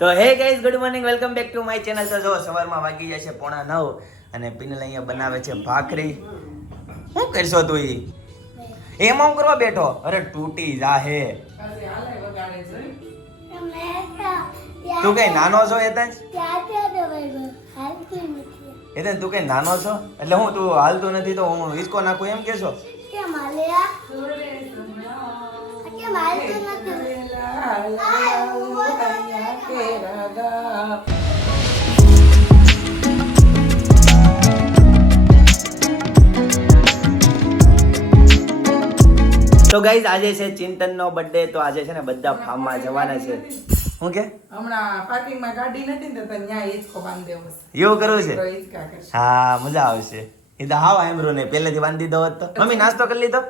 તો hey guys, good morning, welcome back to my channel. તો જો સવારમાં વાગી જશે 8:45 અને પિનલ અહીંયા બનાવે છે ભાખરી. શું કરશો તું એમાં હું કરવા બેઠો? અરે તૂટી જાહે. તું કઈ નાનો છો એતન? એતન તું કઈ નાનો છો એટલે હું તું હાલતું નથી તો હું હિસકો નાખું એમ કેશો? તો ગાઈઝ, આજે છે ચિંતનનો બર્થડે. તો આજે છે ને બધા ફાર્મમાં જવાના છે. શું કે હમણાં પાર્કિંગમાં ગાડી નથી ને તો ત્યાં હિંચકો બાંધી દેવો છે. એવું કરવું છે? તો હિંચકા કરશે. હા, મજા આવશે. એ તો હાવ એમરું ને પહેલેથી બાંધી દો તો. મમ્મી નાસ્તો કરી લીધો?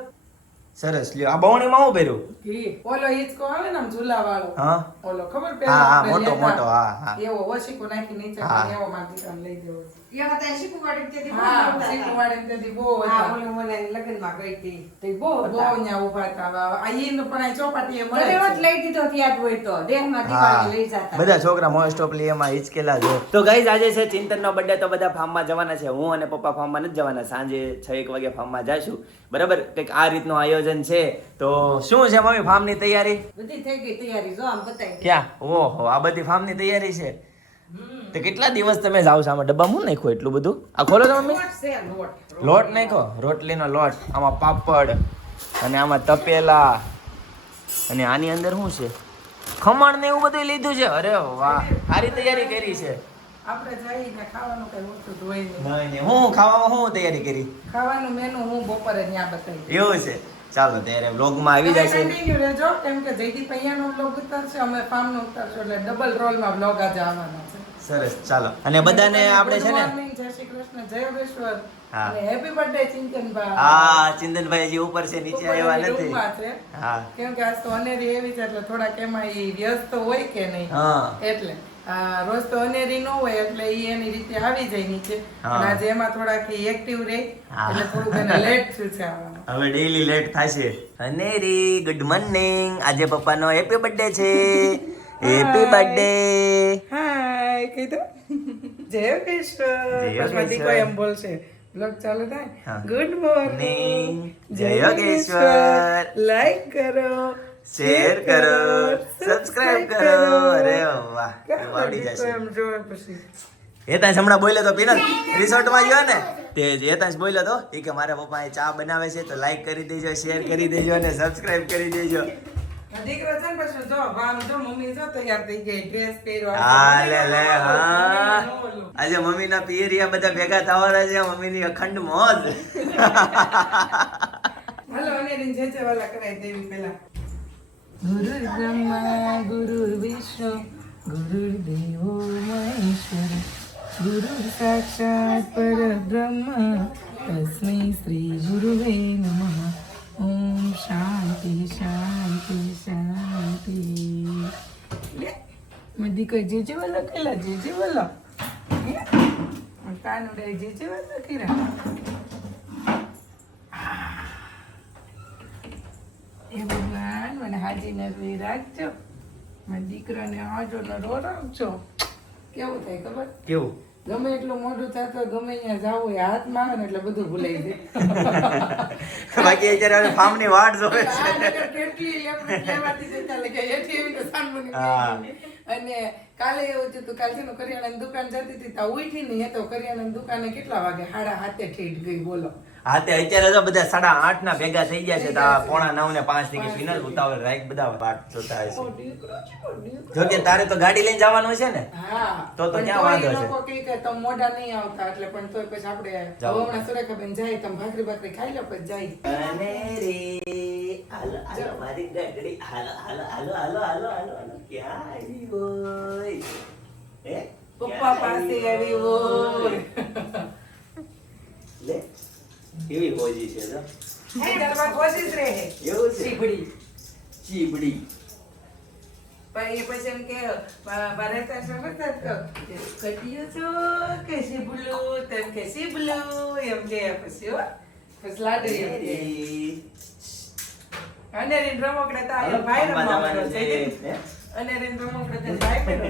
સરસ. લ્યો, આ બવણીમાં હું ભર્યું? ઘી. ઓલો હિંચકો આવે ને આમ ઝૂલા વાળો, હા ઓલો ખબર હા હા, આપણે મોટો લેતા? મોટો. હા હા એવો ઓશીકો નાખી નીચે હા. એવો માંથી આમ લઈ દેવો છે. એમાં ત્યાં શીખવાડી તેથી બહુ હા, નહોતા શીખું હતા. વાળીને તેથી બહુ હા, હતા. ઓલું મને લગ્નમાં ગઈ હતી. તો ઈ બહુ બહુ હતા. ન્યા ઊભા હતા. આ ઈનું પણ આ ચોપાટીએ મળે ઘરે હોત છે. લઈ દીધો ત્યાં જ હોય તો દેહમાં હા, દિવાળી લઈ જતા. બધા છોકરા મોસ્ટ ઓફલી એમાં હિચકેલા છે. તો ગાઈઝ, આજે છે ચિંતનનો બર્થડે. તો બધા ફાર્મમાં જવાના છે. હું અને પપ્પા ફાર્મમાં નથી જવાના. સાંજે 6-1 વાગે ફાર્મમાં જાશું. બરાબર, કંઈક આ રીતનું આયોજન છે. તો શું છે મમ્મી ફાર્મની તૈયારી? બધી થઈ ગઈ તૈયારી જો આમ બતાવી. ક્યાં? ઓહો, આ બધી ફાર્મની તૈયારી છે. તો કેટલા દિવસ તમે જાવ છો? આમાં ડબ્બામાં હું નાખ્યું એટલું બધું? આ ખોલો તો મમ્મી. લોટ છે લોટ. લોટ નાખો, રોટલીનો લોટ. આમાં પાપડ અને આમાં તપેલા અને આની અંદર શું છે? ખમણ ને એવું બધું લીધું છે. અરે વાહ, સારી તૈયારી કરી છે. આપણે જઈને ખાવાનું કઈ ઓછું જ હોય નહીં. નહીં નહીં, હું ખાવામાં હું તૈયારી કરી? ખાવાનું મેનુ હું બપોરે ત્યાં બતાવી. એવું છે. ચાલો ત્યારે વ્લોગમાં આવી તમે જશે. continue રહેજો, કેમ કે જયદીપ અહીંયાનો vlog ઉતારશે, અમે farmનો ઉતારશું, એટલે ડબલ રોલમાં vlog આજે આવવાના છે. સરસ, ચાલો. અને બધાને આપણે છે ને, Good morning, જય શ્રી કૃષ્ણ, જય યોગેશ્વર હા. અને હેપી બર્થડે ચિંતનભાઈ. હા, ચિંતનભાઈ હજી ઉપર છે, નીચે ઉપર આવ્યા એની નથી. રૂમમાં છે. હા કેમ કે આજ તો અનેરી એવી છે એટલે થોડાક એમાં ઈ વ્યસ્ત હોય કે નહીં હા એટલે રોજ તો અનેરી ન હોય એટલે ઈ એની રીતે આવી જાય નીચે. હા. અને આજે એમાં થોડાક એક્ટિવ રહે હા. એટલે થોડુંક એને લેટ થયું છે આવવાનું. હવે ડેઈલી લેટ થશે. Aneri, good morning. આજે પપ્પાનો હેપી બર્થડે છે. Happy birthday. હાય કીધું જય યોગેશ્વર. જય યોગેશ્વર. પછી દીકો એમ બોલશે બ્લોગ ચાલુ થાય. હા. ગુડ મોર્નિંગ, જય યોગેશ્વર. લાઈક કરો, શેર કરો, સબસ્ક્રાઇબ કરો. અરે વાહ, આવડી દીકો જશે. એમ જોવે પછી હેતાંશ હમણાં બોલ્યો તો પિનલ રિસોર્ટમાં ગયો ને તે હેતાંશ બોલ્યો તો એ કે મારા પપ્પા એ ચા બનાવે છે તો લાઈક કરી દેજો, શેર કરી દેજો અને સબસ્ક્રાઇબ કરી દેજો. આ દીકરો છે ને પછી જો ભામ જો મમ્મી જો તૈયાર થઈ ગઈ, ડ્રેસ પહેર્યો. હા લે લે હા, આજે મમ્મીના પિયરિયા બધા ભેગા થવાના છે. મમ્મીની અખંડ મોજ. હાલો અને જે છે વાલા કરાઈ દેવી પેલા. ગુરુ બ્રહ્મા ગુરુ વિષ્ણુ ગુરુ દેવો મહેશ્વર ગુરુ સાક્ષાત પરબ્રહ્મ તસ્મૈ શ્રી ગુરુવે નમઃ. ઓમ શાંતિ શાંતિ શાંતિ. લે મેં દીકરો જે વાલા કેલા જે વાલા કાનુડે જે વાલા કર્યા. એ ભગવાન મને હાજી નરવી રાખજો, મારા દીકરાને આજો નરો રાખજો. કેવું થાય ખબર? કેવું? ગમે એટલું મોઢું થતું હોય, ગમે ત્યાં જાવું હોય, હાથમાં આવે ને એટલે બધું ભૂલાઈ જાય. બાકી અત્યારે ફાર્મની વાટ જોવે આ છે. નકર કેટલી લેપડી લેવાતી જતા લાગે, એથી એવી તો સાનમુની હા. અને કાલે એવું થયું હતું, કાલ છે ને કરિયાણાની દુકાન જતી હતી તો ઉઠી નહીં એ તો કરિયાણાની દુકાને કેટલા વાગે 7:30 ઠીક ગઈ બોલો. હા તે અત્યારે તો બધા 8:30 ના ભેગા થઈ ગયા છે. તો આ 8:45 ને 5 થી કે પિનલ ઉતાવળ રાખ બધા વાટ જોતા હશે. દીકરો છે, દીકરો. જો કે તારે તો ગાડી લઈને જવાનું છે ને. હા તો પણ ક્યાં તોય વાંધો છે? લોકો કહે કે તમે મોઢા નહીં આવતા એટલે પણ તોય પછી આપણે જાવું. હમણાં સુરેખાબેન જાય તમે ભાખરી ભાખરી ખાઈ લો પછી જાય. અને રે હાલો હાલો મારી ગાડી હાલો હાલો હાલો હાલો હાલો હાલો હાલો ક્યાં આવી હોય હે પપ્પા પાસે આવી હોય. લે કેવી હોજી છે જો એ દરબાર કોશિશ રહે એવું છે ચીબડી. ચીબડી પણ એ પછી એમ કે ભારત સમજતા જ કહો કટિયો છો કે શીબલું તેમ કે શીબલું એમ કે પછી હો પછી લાડરી એમ કે. અને રીન રમકડા તો આ ભાઈ રમવા છે. અને રેન રમકડું દે ભાઈ પેલો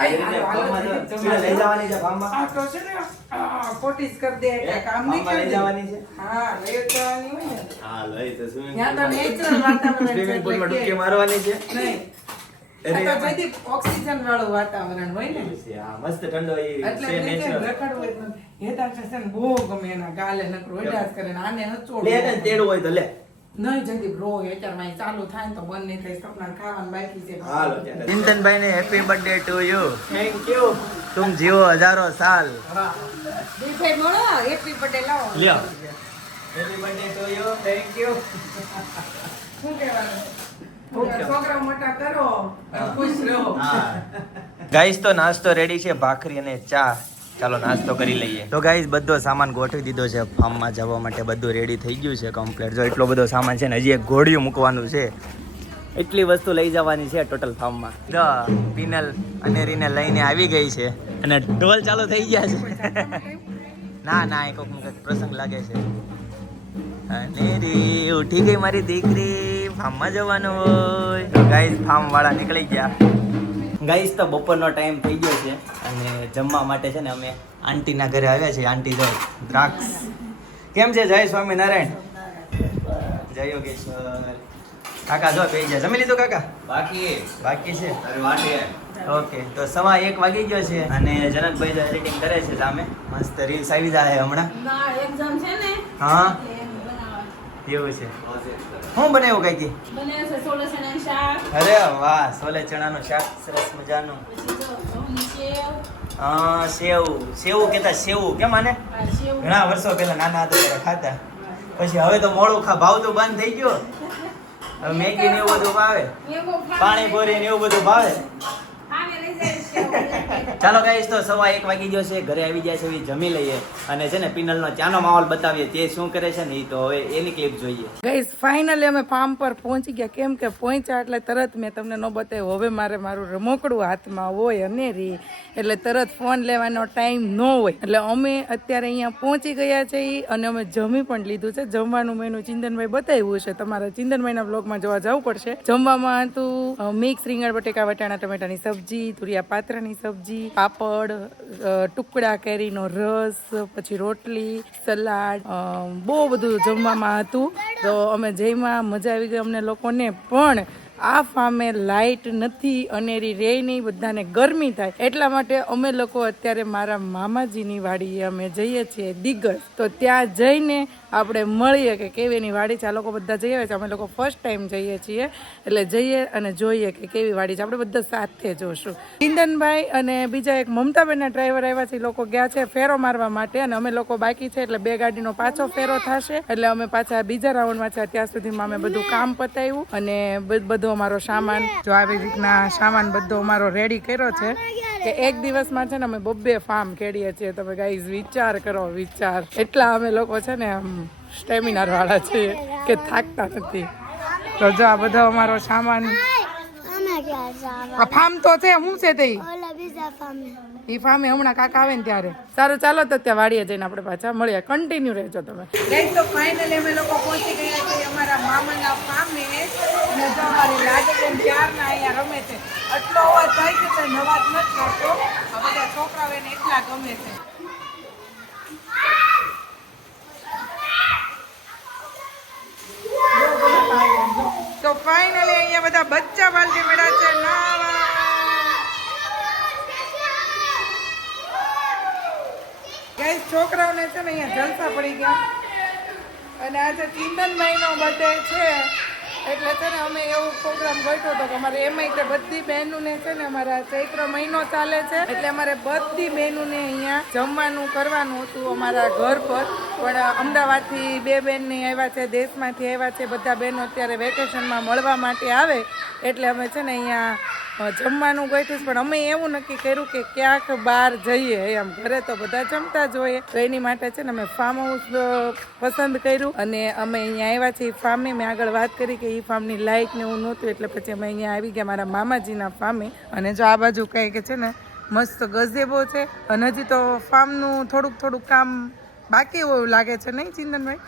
આવી રીતે ફાર્મમાં તો ચીડા લઈ જવાની છે ફાર્મમાં? આ તો છે ને કોટીસ કર દે એટલે કામ નહીં ફાર્મમાં લઈ કરે. જવાની છે? હા લઈ જવાની હોય ને હા, લઈ તો swimming ત્યાં તો pool માં. નેચરલ વાતાવરણ છે Swimming pool માં એટલે ડૂબકી કે- મારવાની છે? નહીં અરે આ તો એમાં- જયદીપ ઓક્સિજન વાળું વાતાવરણ હોય ને હા, મસ્ત ઠંડો એ એટલે છે નીચે natural. રખડવું હોય તો હેતાક્ષ છે ને બહુ ગમે એના ગાલે નકરું અડાસ કરે ને આને હચોડું. લે ને તેડું હોય તો લે. નહીં જયદીપ રો અત્યારમાં અહીં ચાલુ થાય ને તો બંધ નહીં થાય સપના ખાવાનું બાકી છે હાલો ત્યારે. ચિંતનભાઈ ને happy birthday to you. Thank you. તુમ જીવો હજારો સાલ. હા દીપભાઈ મળો હેપી બર્થડે લાવો લ્યો. Happy birthday to you. Thank you. શું કહેવાનું છોકરા મોટા કરો અને ખુશ રહો ગાઈસ તો નાસ્તો રેડી છે, ભાખરી અને ચા. ચાલો નાસ્તો કરી લઈએ. તો ગાઈસ બધો સામાન ગોઠવી દીધો છે ફાર્મમાં જવા માટે, બધું રેડી થઈ ગયું છે કમ્પ્લીટ. જો એટલો બધો સામાન છે ને, હજી એક ઘોડિયું મૂકવાનું છે. એટલી વસ્તુ લઈ જવાની છે ટોટલ ફાર્મમાં. જો પિનલ અને રીને લઈને આવી ગઈ છે અને ઢોલ ચાલુ થઈ ગયા છે. ના ના, એ કોઈક પ્રસંગ લાગે છે. અને રી ઉઠી ગઈ મારી દીકરી, ફાર્મમાં જવાનું હોય. તો ગાઈસ ફાર્મ વાળા નીકળી ગયા. ગાઈસ તો બપોરનો ટાઈમ થઈ ગયો છે અને જમવા માટે છે ને અમે આંટીના ઘરે આવ્યા છીએ. આંટી જો દ્રાક્ષ. કેમ છે? જય સ્વામિનારાયણ. જય યોગેશ્વર. કાકા જો પી જાય. જમી લીધું કાકા? બાકી છે. ઓકે, તો 1:15 વાગી ગયો છે અને જનકભાઈ તો એડિટિંગ કરે છે સામે. મસ્ત રીલ્સ આવી જાય હમણાં. ના એક્ઝામ છે ને હા એમ બનાવવા એવું છે. શું બનાવ્યું કાકી? બને છે સોલે ચણાનું શાક અરે વાહ, સોલે ચણાનું શાક સરસ મજાનું. પછી જો ઘઉંની સેવ હા, સેવ કેતા સેવું કેમ આને? આ સેવ ઘણા વર્ષો પહેલા નાના હતા ત્યારે ખાતા. પછી હવે તો મોડું ભાવતું બંધ થઈ ગયું. હવે મેગી ને એવું બધું ભાવે, પાણીપુરી ને એવું બધું ભાવે. આમે લઈ જાય સેવ ચાલો ગાઈસ, તો 1:15 વાગી ગયો છે. ઘરે આવી જાય છે, એવી જમી લઈએ અને છે ને પિનલનો ચાનો માહોલ બતાવીએ તે શું કરે છે ને. એ તો હવે એની ક્લિપ જોઈએ. ગાઈસ ફાઇનલી અમે ફાર્મ પર પહોંચી ગયા. કેમ કે પહોંચ્યા એટલે તરત મેં તમને ન બતાવ્યું. હવે મારે મારું રમકડું હાથમાં હોય અને રી એટલે તરત ફોન લેવાનો ટાઈમ ન હોય. એટલે અમે અત્યારે અહીંયા પહોંચી ગયા છે અને અમે જમી પણ લીધું છે. જમવાનું મેનુ ચિંતનભાઈ બતાવ્યું છે, તમારા ચિંતનભાઈના બ્લોગમાં જોવા જવું પડશે. જમવામાં હતું મિક્સ રીંગણ બટેકા વટાણા ટમેટાની સબ્જી, તુરિયા પાત્રાની સબ્જી, પાપડ, ટુકડા કેરીનો રસ, પછી રોટલી, સલાડ, બહુ બધું જમવામાં હતું. તો અમે જઈમાં મજા આવી ગઈ અમને લોકોને. પણ આ ફાર્મે લાઇટ નથી, અનેરી રે નહીં, બધાને ગરમી થાય એટલા માટે અમે લોકો અત્યારે મારા મામાજીની વાડીએ અમે જઈએ છીએ દિગ્ગજ. તો ત્યાં જઈને આપણે મળીએ કે કેવી એની વાડી છે. આ લોકો બધા જઈ આવે છે, અમે લોકો ફર્સ્ટ ટાઈમ જઈએ છીએ એટલે જઈએ અને જોઈએ કે કેવી વાડી છે. આપણે બધા સાથે જોશું. ચિંતનભાઈ અને બીજા એક મમતાબેનના ડ્રાઈવર આવ્યા છે. એ લોકો ગયા છે ફેરો મારવા માટે અને અમે લોકો બાકી છે એટલે 2 ગાડીનો પાછો ફેરો થશે. એટલે અમે પાછા બીજા રાઉન્ડમાં છે. ત્યાં સુધીમાં અમે બધું કામ પતાવ્યું અને બધું અમારો સામાન જો આવી રીતના સામાન બધો અમારો રેડી કર્યો છે કે એક દિવસમાં છે ને અમે 2 ફાર્મ ખેડીએ છીએ. તમે ગાઈઝ વિચાર કરો, વિચાર. એટલા અમે લોકો છે ને આમ સ્ટેમિનાર વાળા છીએ કે થાકતા નથી. તો જો આ બધો અમારો સામાન. આ ફાર્મ તો છે, શું છે તે ઈ ફાર્મે હમણાં કાકા આવે ને ત્યારે. સારું ચાલો તો ત્યાં વાડીએ જઈને આપણે પાછા મળીએ. કન્ટિન્યુ રહેજો તમે. ગાઈસ તો ફાઇનલી અમે લોકો પહોંચી ગયા છીએ અમારા મામાના ફાર્મે અને જો અમારી લાડકન ચારના અહીંયા રમે છે. આટલો અવાજ થાય છે તો નવાજ નથી આવતો. આ બધા છોકરાઓ એને એટલા ગમે છે. તો ફાઇનલી અહીંયા બધા બચ્ચા બાલટી મળ્યા છે નાવા. ગાઈસ છોકરાઓને છે ને અહીંયા જલસા પડી ગયા અને આજે ચિંતનભાઈનો બર્થડે છે એટલે છે ને અમે એવું પ્રોગ્રામ ગોઠવ્યો હતો કે અમારે એમાંય તે બધી બહેનોને છે ને અમારા ચૈત્ર મહિનો ચાલે છે એટલે અમારે બધી બહેનોને અહીંયા જમવાનું કરવાનું હતું અમારા ઘર પર. પણ અમદાવાદથી 2 બહેનની આવ્યા છે, દેશમાંથી આવ્યા છે. બધા બહેનો અત્યારે વેકેશનમાં મળવા માટે આવે એટલે અમે છે ને અહીંયા જમવાનું ગોઠવ્યું. પણ અમે એવું નક્કી કર્યું કે ક્યાંક બહાર જઈએ એમ. ઘરે તો બધા જમતા જ હોય તો એની માટે છે ને અમે ફાર્મ હાઉસ પસંદ કર્યું અને અમે અહીંયા આવ્યા છીએ ફાર્મે. મેં આગળ વાત કરી કે એ ફાર્મની લાઇટ ને એવું નહોતું એટલે પછી અમે અહીંયા આવી ગયા મારા મામાજીના ફાર્મે. અને જો આ બાજુ કંઈ કે છે ને મસ્ત ગઝેબો છે અને હજી તો ફાર્મનું થોડુંક કામ બાકી એવું લાગે છે નહીં ચિંતનભાઈ?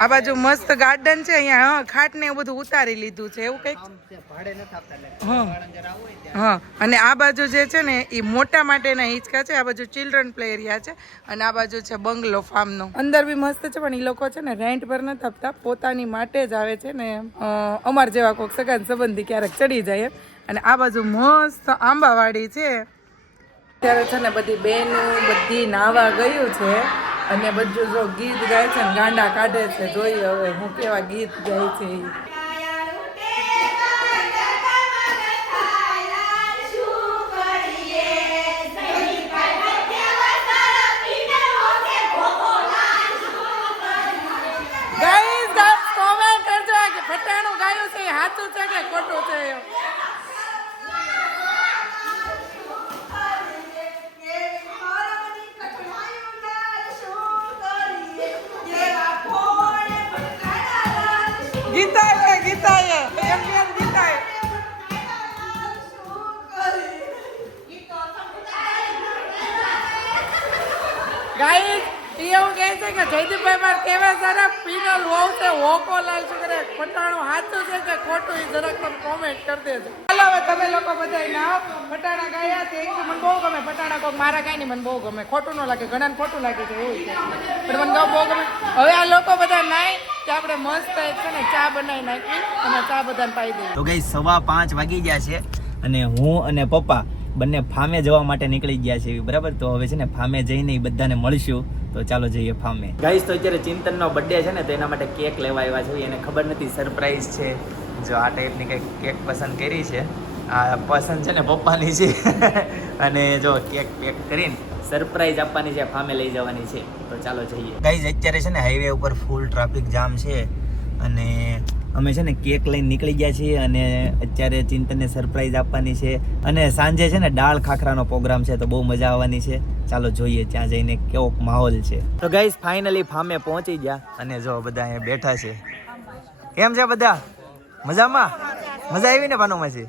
આ બાજુ મસ્ત ગાર્ડન છે અહીંયા. હા, ખાટ ને એવું બધું ઉતારી લીધું છે એવું કંઈક. હા, અને આ બાજુ જે છે ને એ મોટા માટેના હિંચકા છે. આ બાજુ ચિલ્ડ્રન પ્લે એરિયા છે અને આ બાજુ છે બંગલો ફાર્મનો. અંદર બી મસ્ત છે પણ એ લોકો છે ને રેન્ટ પર નથી આપતા, પોતાની માટે જ આવે છે ને. અમાર જેવા કોઈક સગા સંબંધી ક્યારેક ચડી જાય એમ. અને આ બાજુ મસ્ત આંબાવાડી છે. ત્યારે છે ને બધી બેનો બધી નાવા ગયું છે અને બધું જો ગીત ગાય છે ને ગાંડા કાઢે છે. જોઈએ હવે હું કેવા ગીત ગાય છે ઈ. ફટાણું ગાયું છે એ સાચું છે કે ખોટું છે? ગીતાએ ગીતાએ એમ ગીતાએ ગાઈસ એવું કહે છે કે જયદીપભાઈ માર કેવા સારા પીનલ હોવ છે હોકો લાલ છે કરે ફટાણું સાચું છે કે ખોટું એ જરાક તમે કોમેન્ટ કરી દેજો. ચાલો હવે તમે લોકો બધા ના ફટાણા ગાયા તે એક મને બહુ ગમે. ફટાણા કોક મારા કાંઈ નહીં, મને બહુ ગમે. ખોટું ન લાગે, ઘણાને ખોટું લાગે છે એવું છે પણ મને બહુ ગમે. હવે આ લોકો બધા નાય કે આપણે મસ્ત છે ને ચા બનાવી નાખી અને ચા બધાને પાઈ દઈએ. તો ગઈ 5:15 વાગી ગયા છે અને હું અને પપ્પા બંને ફામે જવા માટે નીકળી ગયા છે બરાબર. તો હવે છે ને ફામે જઈને બધાને મળશું. તો ચાલો જઈએ ફામે. ગાઈસ તો અત્યારે ચિંતનનો બર્થડે છે ને તો એના માટે કેક લેવા આવ્યા છે. એને ખબર નથી સરપ્રાઈઝ છે. જો આ ટાઈપની કંઈક કેક પસંદ કરી છે. આ પસંદ છે ને પપ્પાની છે અને જો કેક પેક કરીને સરપ્રાઈઝ આપવાની છે, ફામે લઈ જવાની છે. તો ચાલો જઈએ. ગાઈસ અત્યારે છે ને હાઈવે ઉપર ફૂલ ટ્રાફિક જામ છે અને અમે છે ને કેક લઈને નીકળી ગયા છીએ અને અત્યારે ચિંતનને સરપ્રાઈઝ આપવાની છે અને સાંજે છે ને દાળ ખાખરાનો પ્રોગ્રામ છે તો બહુ મજા આવવાની છે. ચાલો જોઈએ ત્યાં જઈને કેવો માહોલ છે. તો ગાઈસ ફાઇનલી ફામે પહોંચી ગયા અને જો બધા અહીંયા બેઠા છે. કેમ છે બધા? મજામાં? મજા આવી ને ભાનુમાસી?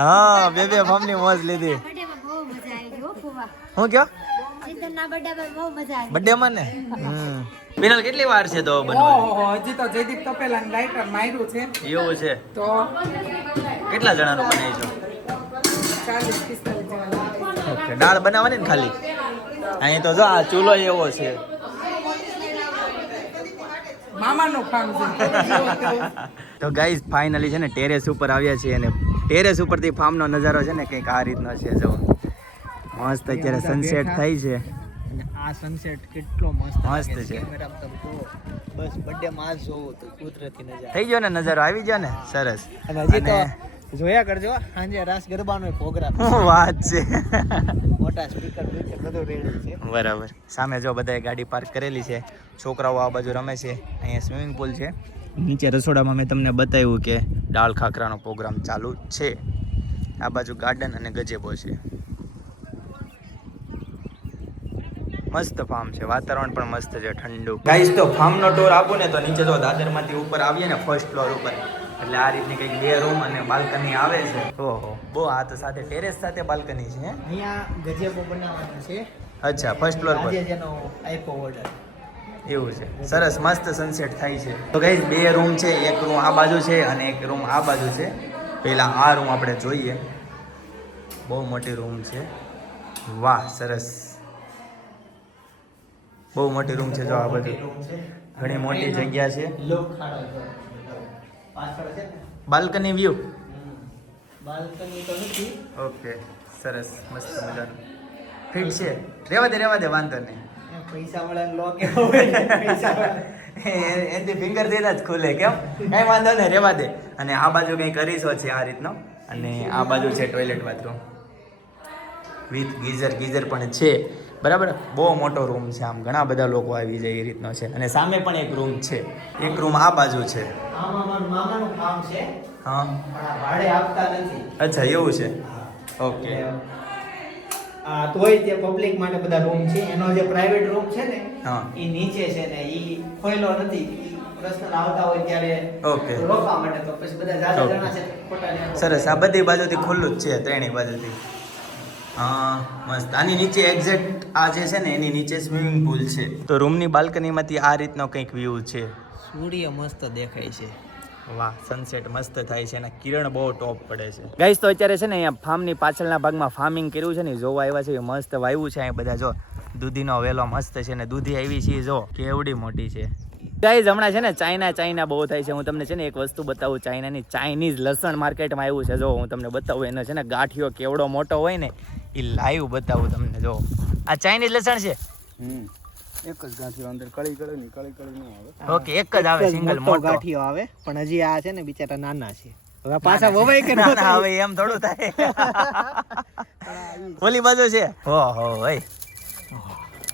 હા, બે ફામની મોજ લીધી. હું કયો? બર્થડે માં ને બિનલ કેટલી વાર છે તો બનવા? હજી તો જયદીપ તો પેલા લાઈટર માર્યું છે. એવું છે? તો કેટલા જણાનું બનાવીશું? 40-45 જણા. ઓકે, દાળ બનાવવાની ને ખાલી? અહીં તો જો આ ચૂલો એવો છે. મામાનું કામ છે. તો ગાઈઝ ફાઇનલી છે ને ટેરેસ ઉપર આવ્યા છીએ અને ટેરેસ ઉપરથી ફાર્મનો નજારો છે ને કંઈક આ રીતનો છે. જો મસ્ત અત્યારે સનસેટ થાય છે અને આ સનસેટ કેટલો મસ્ત મસ્ત છે. કેમેરામાં તમે જુઓ, બસ બર્થડે માં જ જોવો તો કુદરતી નજારો થઈ ગયો ને નજારો? આવી ગયો ને? સરસ. અને હજી તો જોયા કરજો સાંજે રાસ ગરબાનો પ્રોગ્રામ શું વાત છે. મોટા સ્પીકર બધું રેડી છે. બરાબર. સામે જો બધાએ ગાડી પાર્ક કરેલી છે. છોકરાઓ આ બાજુ રમે છે. અહીંયા સ્વિમિંગ પુલ છે. નીચે રસોડામાં મેં તમને બતાવ્યું કે દાળ ખાખરાનો પ્રોગ્રામ ચાલુ છે. આ બાજુ ગાર્ડન અને ગજેબો છે. મસ્ત ફાર્મ છે, વાતાવરણ પણ મસ્ત છે, ઠંડુ. ગાઈસ તો ફાર્મનો ટૂર આપું ને તો નીચે તો દાદરમાંથી ઉપર આવીએ ને ફર્સ્ટ ફ્લોર ઉપર એટલે આ રીતની કંઈક 2 રૂમ અને બાલ્કની આવે છે. ઓહો, બહુ આ તો સાથે ટેરેસ સાથે બાલ્કની છે. અહીંયા ગજેબો બનાવવાનો છે. અચ્છા, ફર્સ્ટ ફ્લોર પર આજે જેનો આપ્યો ઓર્ડર એવું છે. સરસ, મસ્ત સનસેટ થાય છે. તો ગાઈસ 2 રૂમ છે. એક રૂમ આ બાજુ છે અને એક રૂમ આ બાજુ છે. પહેલા આ રૂમ આપણે જોઈએ. બહુ મોટી રૂમ છે. વાહ, સરસ. બહુ મોટી રૂમ છે. જો આ બધું ઘણી મોટી જગ્યા છે. લોક ખાડો પાછળ છે ને બાલ્કની વ્યૂ. બાલ્કની તો નથી. ઓકે, સરસ, મસ્ત મજાનું ફિટ છે. રહેવા દે વાંધો નહીં. પૈસા વાળા લોક એવો હોય ને, પૈસા વાળા એનાથી ફિંગર થઈને જ ખુલે. કેમ? કાંઈ વાંધો નહીં, રહેવા દે. અને આ બાજુ કંઈ કરીશો છે આ રીતનો અને આ બાજુ છે ટોયલેટ બાથરૂમ વિથ ગીઝર પણ છે. બરાબર, બહુ મોટો રૂમ છે. આમ ઘણા બધા લોકો આવી જાય એ રીતનો છે. અને સામે પણ એક રૂમ છે. એક રૂમ આ બાજુ છે. આમ અમારું મામાનું કામ છે હા, પણ આ ભાડે આપતા નથી. અચ્છા, એવું છે. ઓકે. આ તોય તે પબ્લિક માટે બધા રૂમ છે. એનો જે પ્રાઇવેટ રૂમ છે ને હા. એ નીચે છે ને એ ખોયલો નથી. પ્રશ્ન આવતા હોય ત્યારે ઓકે. રોકવા માટે તો પછી બધા જાજા ઓકે. જણા છે ખોટા ને સરસ. આ બધી બાજુથી ખુલ્લું જ છે, ત્રણેય બાજુથી. હા, મસ્ત. આની નીચે એક્ઝેક્ટ આ જે છે ને એની નીચે સ્વિમિંગ પુલ છે. તો રૂમની બાલ્કનીમાંથી આ રીતનો કંઈક વ્યૂ છે. સૂર્ય મસ્ત દેખાય છે. વાહ, સનસેટ મસ્ત થાય છે અને કિરણ બહુ ટોપ પડે છે. ગાઈસ તો અત્યારે છે ને અહીંયા ફાર્મની પાછળના ભાગમાં ફાર્મિંગ કર્યું છે ને, જોવા આવ્યા છે. મસ્ત વાવ્યું છે અહીંયા બધા. જો દૂધીનો વેલો મસ્ત છે ને દૂધી આવી છે જો કેવડી મોટી છે. ગાઈસ હમણાં છે ને ચાઇના બહુ થાય છે. હું તમને છે ને એક વસ્તુ બતાવું. ચાઇનાની ચાઇનીઝ લસણ માર્કેટમાં આવ્યું છે. જો હું તમને બતાવું. એનો છે ને ગાંઠિયો કેવડો મોટો હોય ને એ લાઈવ બતાવું તમને. જો આ ચાઇનીઝ લસણ છે. એક જ ગાંઠિયો અંદર કળી કળી ન આવે. ઓકે, એક જ આવે સિંગલ મોટો ગાંઠિયો આવે, પણ હજી આ છે ને બિચારા નાના છે. હવે પાછા વવાય કે ના ના, હવે એમ થોડું થાય. ઓલી બાજુ છે. ઓહો ભાઈ,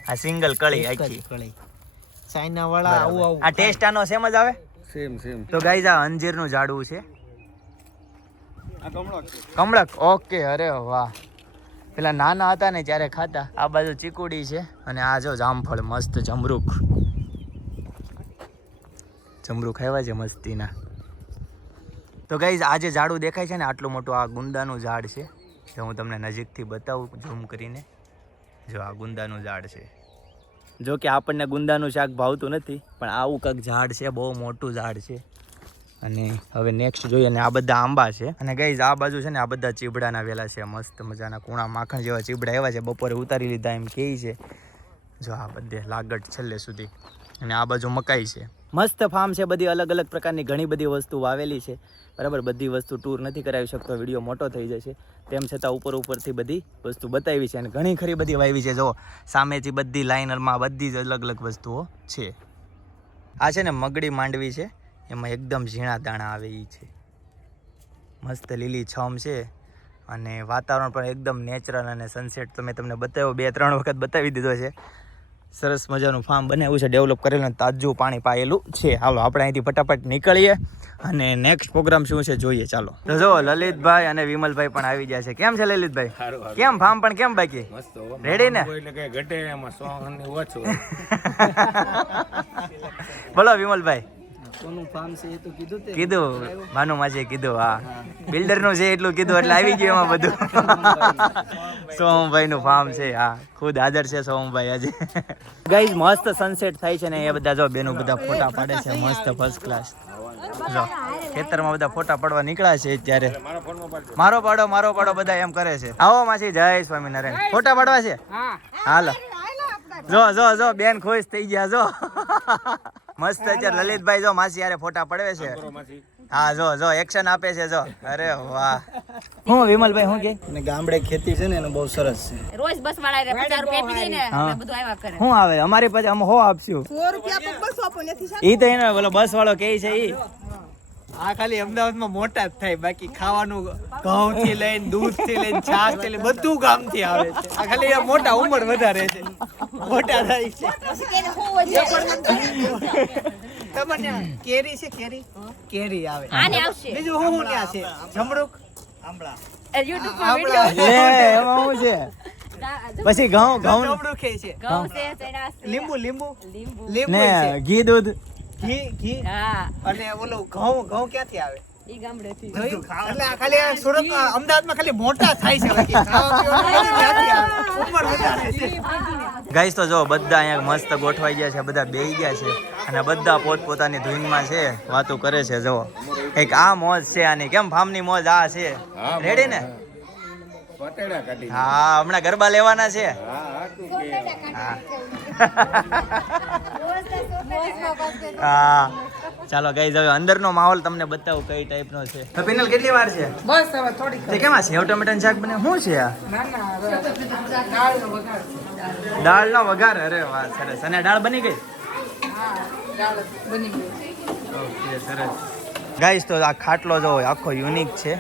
આ સિંગલ કળી આખી. કળી ચાઇના વાળા આવું આ ટેસ્ટ આનો સેમ જ આવે. સેમ તો ગાઈઝ આ અંજીરનું ઝાડવું છે. આ કમળક છે. કમળક. ઓકે, અરે વાહ. પેલા નાના હતા ને ત્યારે ખાતા. આ બાજુ ચીકુડી છે અને આ જો જામફળ મસ્ત જમરૂખ આવ્યા છે મસ્તીના. તો ગાઈઝ આ જે ઝાડું દેખાય છે ને આટલું મોટું, આ ગુંદાનું ઝાડ છે. જો હું તમને નજીકથી બતાવું ઝૂમ કરીને. જો આ ગુંદાનું ઝાડ છે. જો કે આપણને ગુંદાનું શાક ભાવતું નથી, પણ આવું કંઈક ઝાડ છે, બહુ મોટું ઝાડ છે. અને હવે નેક્સ્ટ જોઈએ. અને આ બધા આંબા છે. અને ગાઈઝ આ બાજુ છે ને આ બધા ચીબડાના વેલા છે. મસ્ત મજાના કૂણા માખણ જેવા ચીબડા એવા છે. બપોરે ઉતારી લીધા એમ કહે છે. જો આ બધે લાગટ છેલ્લે સુધી. અને આ બાજુ મકાઈ છે. મસ્ત ફાર્મ છે. બધી અલગ અલગ પ્રકારની ઘણી બધી વસ્તુ વાવેલી છે. બરાબર, બધી વસ્તુ ટૂર નથી કરાવી શકતો, વિડીયો મોટો થઈ જશે. તેમ છતાં ઉપરથી બધી વસ્તુ બતાવી છે. અને ઘણી ખરી બધી વાવી છે. જો સામેથી બધી લાઇનરમાં બધી જ અલગ અલગ વસ્તુઓ છે. આ છે ને મગડી માંડવી છે. એમાં એકદમ ઝીણા દાણા આવે એ છે. મસ્ત લીલી છમ છે અને વાતાવરણ પણ એકદમ નેચરલ. અને સનસેટ તો મેં તમને બતાવ્યો, 2-3 વખત બતાવી દીધો છે. સરસ મજાનું ફાર્મ બનાવ્યું છે, ડેવલપ કરેલું, તાજું પાણી પાયેલું છે. હાલો આપણે અહીંથી ફટાફટ નીકળીએ અને નેક્સ્ટ પ્રોગ્રામ શું છે જોઈએ. ચાલો. તો જો લલિતભાઈ અને વિમલભાઈ પણ આવી ગયા છે. કેમ છે લલિતભાઈ? કેમ ફાર્મ પણ કેમ બાકી રેડી ને? એટલે કે ઘટે એમાં સોહની ઓછું. બોલો વિમલભાઈ. કોનું ફાર્મ છે એ તો કીધું તે. કીધું ભાનુ માજીએ કીધું. હા, બિલ્ડર નું છે એટલું કીધું એટલે આવી ગયું એમાં બધું. સોમભાઈ નું ફાર્મ છે. હા, ખુદ હાજર છે સોમભાઈ આજે. ગાઈઝ મસ્ત સનસેટ થાય છે ને એ બધા જો બેનું બધા ફોટા પાડે છે મસ્ત ફર્સ્ટ ક્લાસ. જો ખેતરમાં બધા ફોટા પાડવા નીકળ્યા છે અત્યારે. મારો પાડો બધા એમ કરે છે. આવો માસી, જય સ્વામિનારાયણ. ફોટા પાડવા છે? હાલો. જો બેન ખુશ થઈ ગયા. જો મસ્ત અત્યારે લલિતભાઈ જો માસી યારે ફોટા પડવે છે. હા, જો એક્શન આપે છે. જો અરે વાહ. હું વિમલભાઈ હું કે અને ગામડે ખેતી છે ને એને બહુ સરસ છે. રોજ બસ વાળા 50 રૂપિયા આપી દે ને એટલે બધું આવ્યા કરે. હું આવે અમારી પાસે અમે હો આપશું 100 રૂપિયા પણ બસ આપો નથી. ઈ તો એનો બોલો બસ વાળો કે છે ઈ. આ ખાલી અમદાવાદમાં મોટા જ થાય, બાકી ખાવાનું ઘઉં થી લઈને દૂધ થી લઈને છાશ થી લઈને બધું ગામ થી આવે છે. આ ખાલી આ મોટા ઉંમર વધારે છે, મોટા થાય છે. તમને કેરી છે? કેરી આવે. આને આવશે બીજું હું ત્યાં છે? જમરૂક, આંબળા. YouTube માં લે એમાં શું છે? પછી ઘઉં જમરૂક છે, ઘઉં છે, ચણા છે, લીંબુ લીંબુ ને છે, ઘી દૂધ. ઘી હા અને ઓલું ઘઉં ક્યાંથી આવે? ઈ ગામડેથી જોયું? એટલે આ ખાલી આ સુરત અમદાવાદમાં ખાલી મોટા થાય છે, બાકી ખાવા પીવાનું બધું ત્યાંથી આવે. ઉંમર વધારે છે. ગાઈસ તો જો બધા અહીંયા મસ્ત ગોઠવાઈ ગયા છે, બધા બેહી ગયા છે અને બધા પોતપોતાની ધૂનમાં છે, વાતો કરે છે. જો એક આ મોજ છે આની. કેમ ફાર્મની મોજ આ છે? રેડી ને? પટેડા કાઢી. હા, હમણાં ગરબા લેવાના છે. હા હા, ચાલો ગાઈસ હવે અંદરનો માહોલ તમને બતાવું કઈ ટાઈપનો છે. તો પિનલ કેટલી વાર છે? બસ હવે થોડીક તે કેમ આ સેવ ટમેટાનું શાક બને? શું છે આ? ના દાળનો વઘાર છે. દાળનો વઘાર. અરે વાહ, સરસ. અને દાળ બની ગઈ? હા, દાળ બની ગઈ. ઓકે, સરસ. ગાઈસ તો આ ખાટલો જો આખો યુનિક છે.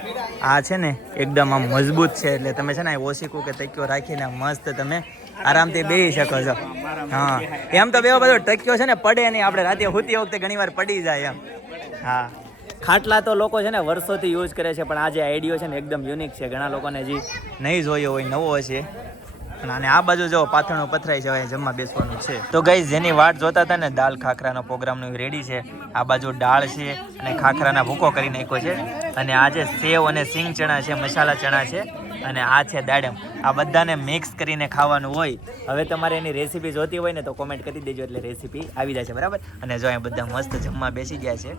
આ છે ને એકદમ આમ મજબૂત છે, એટલે તમે છે ને ઓશીકું કે તકિયો રાખીને મસ્ત તમે આરામથી બેસી શકો છો. હા, એમ તો બેવો બધો ટક્યો છે ને પડે નહીં. આપણે રાતે હોતી વખતે ઘણી વાર પડી જાય એમ. હા, ખાટલા તો લોકો છે ને વર્ષોથી યુઝ કરે છે, પણ આ જે આઈડિયો છે ને એકદમ યુનિક છે. ઘણા લોકોને હજી નહીં જોયો હોય, નવો હશે. અને આ બાજુ જો પાથરણું પથરાઈ જવાય, જમવા બેસવાનું છે. તો ગાઈસ જેની વાટ જોતા હતા ને દાલ ખાખરાનો પ્રોગ્રામનું રેડી છે. આ બાજુ દાળ છે અને ખાખરાના ભૂકો કરી નાખ્યો છે. અને આ જે સેવ અને સિંગ ચણા છે, મસાલા ચણા છે, અને આ છે દાડમ. આ બધાને મિક્સ કરીને ખાવાનું હોય. હવે તમારે એની રેસીપી જોતી હોય ને તો કોમેન્ટ કરી દેજો એટલે રેસીપી આવી જાય છે બરાબર. અને જો અહીંયા બધા મસ્ત જમવા બેસી ગયા છે,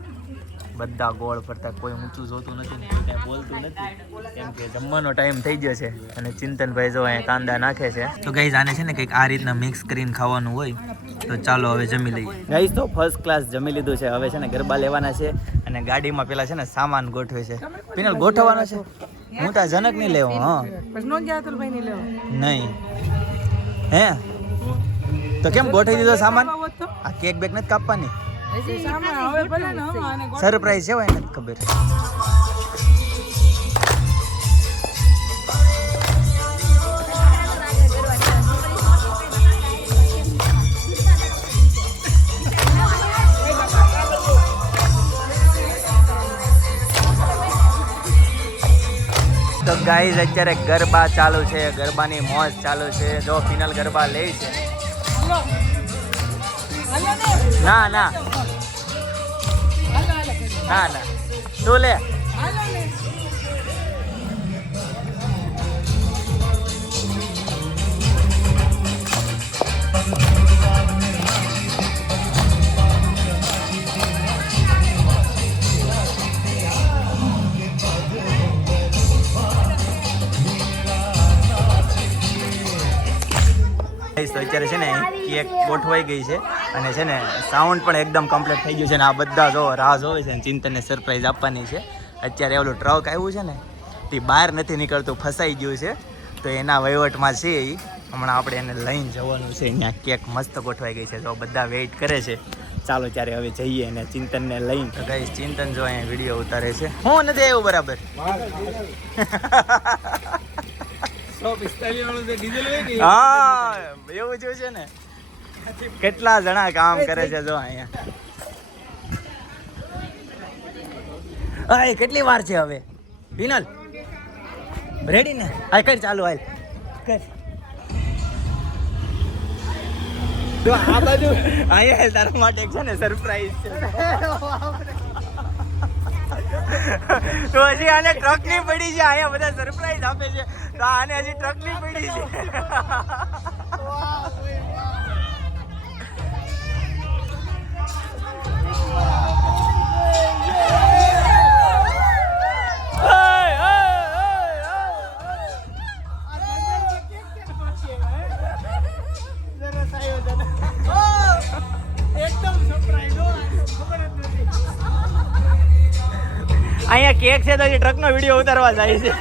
બધા ગોળ ફરતા, કોઈ ઊંચું જોતું નથી ને કોઈ કાંઈ બોલતું નથી, કેમ કે જમવાનો ટાઈમ થઈ ગયો છે. અને ચિંતનભાઈ જો અહીંયા કાંદા નાખે છે. તો ગાઈઝ આને છે ને કંઈક આ રીતના મિક્સ કરીને ખાવાનું હોય. તો ચાલો હવે જમી લઈએ. ગાઈઝ તો ફર્સ્ટ ક્લાસ જમી લીધું છે. હવે છે ને ગરબા લેવાના છે અને ગાડીમાં પેલા છે ને સામાન ગોઠવે છે. પિનલ ગોઠવવાનો છે? હું તો જનક નહીં લેવો. હા નહીં હે તો કેમ ગોઠવી દીધો સામાન? આ કેક બેક નથી કાપવાની? સરપ્રાઈઝ છે હોય નથી ખબર. તો ગાઈઝ અત્યારે ગરબા ચાલુ છે, ગરબાની મોજ ચાલુ છે. જો ફિનલ ગરબા લે છે. ના ના ના ના તું લે. તો અત્યારે છે ને કેક ગોઠવાઈ ગઈ છે અને છે ને સાઉન્ડ પણ એકદમ કમ્પ્લીટ થઈ ગયું છે. ને આ બધા જો રાહ જોવે છે ને ચિંતનને સરપ્રાઈઝ આપવાની છે. અત્યારે ઓલું ટ્રક આવ્યું છે ને તે બહાર નથી નીકળતું, ફસાઈ ગયું છે. તો એના વહીવટમાં છે એ. હમણાં આપણે એને લઈને જવાનું છે. અહીંયા કેક મસ્ત ગોઠવાઈ ગઈ છે, તો બધા વેઇટ કરે છે. ચાલો ત્યારે હવે જઈએ અને ચિંતનને લઈને. તો ગાઈસ ચિંતન જો અહીંયા વિડીયો ઉતારે છે. હું નથી આવ્યું બરાબર. 145 વાળું જે ડીઝલ હોય ને હા એવું જ છે ને. કેટલા જણા કામ કરે છે જો અહીંયા. હા કેટલી વાર છે હવે પિનલ? રેડી ને? હા કર ચાલુ હાલ કર. તો આ બધું અહીંયા તારા માટે છે ને સરપ્રાઈઝ છે. તો હજી આને ટ્રક ની પડી છે. અહીંયા બધા સરપ્રાઈઝ આપે છે તો આને હજી ટ્રક ની પડી છે. અહીંયા કેક છે તો હજી ટ્રક નો વિડીયો ઉતારવા જાય છે.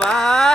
બાય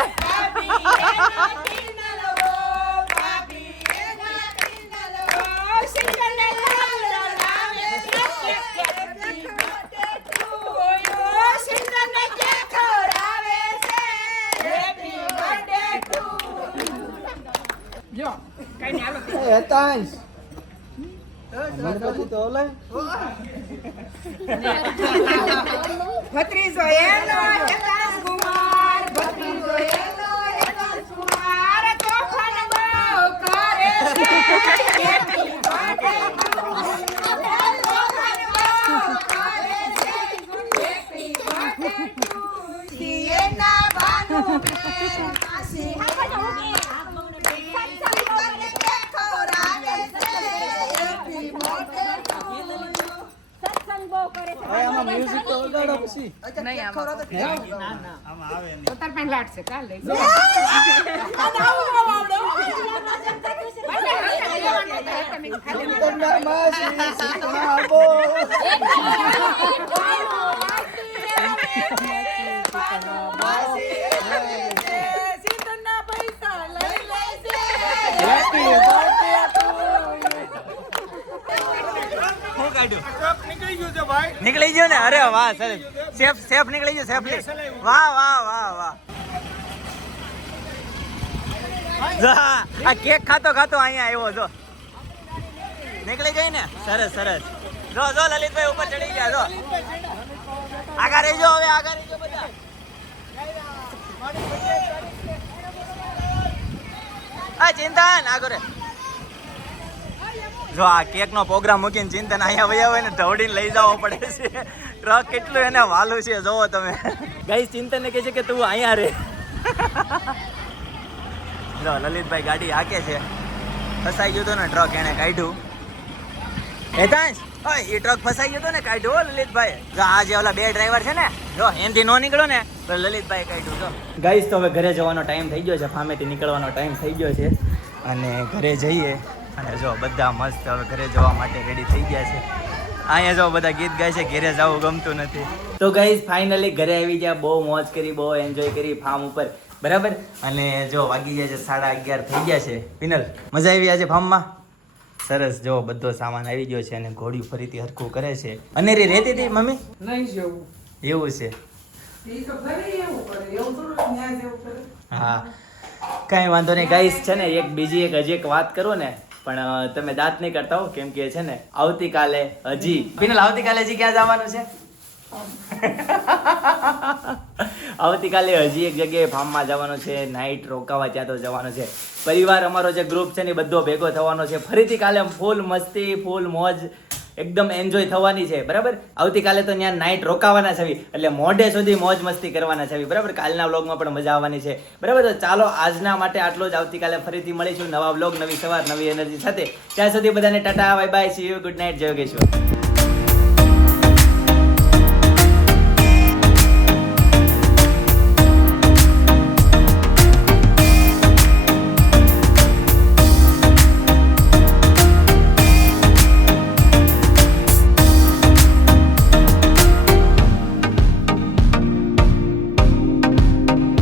ભત્રીજો એનો હેતાશ કુમાર, ભત્રીજો એનો હેતાશ કુમાર, તોફાન બહુ કરે છે. હેપી બર્થડે ટુ યુ, તોફાન બહુ કરે છે. હેપી બર્થડે ટુ એના ભાનુબેન આશી હમણાં આમાં મ્યુઝિક તો લગાડો પછી નહીં આમાં તો તાર પાસે લાટ છે કાલ લઈ ચિંતનના માસી શીતળા બો હેપી બર્થડે હું કાઢ્યું નીકળી ગયું છે ભાઈ નીકળી ગયો ને અરે વાહ સરસ સેફ નીકળી ગયો સેફ વાહ વાહ વાહ વાહ આ કેક ખાતો અહીંયા આવ્યો જો નીકળી ગઈ ને સરસ જો લલિતભાઈ ઉપર ચડી ગયા જો આગળ રહેજો હવે આગળ રહેજો બધા આ ચિંતન આગળ રે જો આ કેક નો પ્રોગ્રામ મૂકીને ચિંતન અહીંયા વયા હોય ને દોડીને લઈ જવો પડે છે ટ્રક કેટલું એને વાલું છે જોવો તમે ગાઈસ ચિંતન ને કહે છે કે તું અહીંયા રહે. જો લલિતભાઈ ગાડી હાકે છે ફસાઈ ગયું હતું ને ટ્રક એને કાઢ્યું હેતાંશ ઓય એ ટ્રક ફસાઈ ગયો હતો ને કાઢ્યું હો લલિતભાઈ જો આ જે ઓલા બે ડ્રાઈવર છે ને જો એનથી નો નીકળ્યો ને તો લલિતભાઈ કાઢ્યું જો ગાઈસ તો હવે ઘરે જવાનો ટાઈમ થઈ ગયો છે, ફામેથી નીકળવાનો ટાઈમ થઈ ગયો છે અને ઘરે જઈએ અને જો બધા મસ્ત હવે ઘરે જવા માટે રેડી થઈ ગયા છે. અહીંયા જો બધા ગીત ગાય છે, ઘરે જવું ગમતું નથી. તો ગાઈસ ફાઇનલી ઘરે આવી ગયા, બહુ મોજ કરી, બહુ એન્જોય કરી ફાર્મ ઉપર બરાબર. અને જો વાગી ગયા છે 11:30 થઈ ગયા છે. પિનલ મજા આવી આજે ફાર્મમાં? સરસ જો બધો સામાન આવી ગયો છે અને ઘોડી ફરીથી હરખું કરે છે. અને રે રહેતી હતી મમ્મી નહીં જવું એવું છે? એ તો ઘરે એવું કરે એવું થોડું ન્યાય જેવું કરે હા કાંઈ વાંધો નહીં ગાઈસ. છે ને બીજી એક વાત કરું ને પણ તમે દાંત નહીં કરતા હો, કેમ કે છે ને આવતીકાલે હજી પિનલ આવતીકાલે હજી ક્યાં જવાનું છે? આવતીકાલે હજી એક જગ્યાએ ફાર્મમાં જવાનું છે, નાઇટ રોકાવા ત્યાં તો જવાનું છે. પરિવાર અમારો જે ગ્રુપ છે ને એ બધો ભેગો થવાનો છે. ફરીથી કાલે ફૂલ મસ્તી ફૂલ મોજ એકદમ એન્જોય થવાની છે બરાબર. આવતીકાલે તો ત્યાં નાઇટ રોકાવાના છે એટલે મોઢે સુધી મોજ મસ્તી કરવાના છે બરાબર. કાલના વ્લોગમાં પણ મજા આવવાની છે બરાબર. તો ચાલો આજના માટે આટલો જ. આવતીકાલે ફરીથી મળીશું નવા વ્લોગ, નવી સવાર, નવી એનર્જી સાથે. ત્યાં સુધી બધાને Tata, bye bye, C you, good night, જય યોગેશ્વર.